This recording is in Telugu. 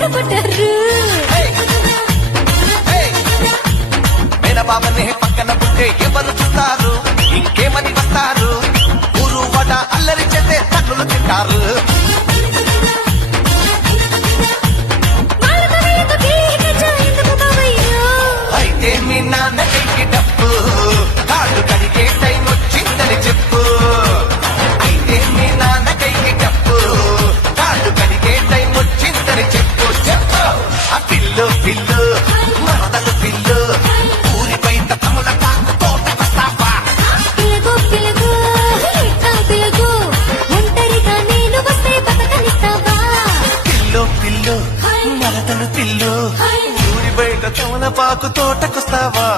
పడుకుంటారు. బాబనే పక్కన పుట్టే ఎవరు చూస్తారు, ఇంకేమని వస్తారు, ఊరు వడ అల్లరి చేస్తే తన్నులు తింటారు. అయితే మీ నాన్న కైకి డప్పు, కాళ్ళు కడిగే టైం వచ్చిందని చెప్పు. అయితే మీ నాన్న కైకి డప్పు, కాళ్ళు కడిగే టైం వచ్చిందని చెప్పు. చెప్పు ఆ పిల్లు పిల్లు మరదలు పిల్లు, ఊరిపై తమ్ముల పాకు తోటకొస్తావా? పిలుగు పిలుగు ఎట్టా పిలుగు, ఒంటరిగా నేను వస్తే బతకనిస్తావా? పిల్లు పిల్లు మరదలు పిల్లు, ఊరి బయట తమల పాకు తోటకొస్తావా?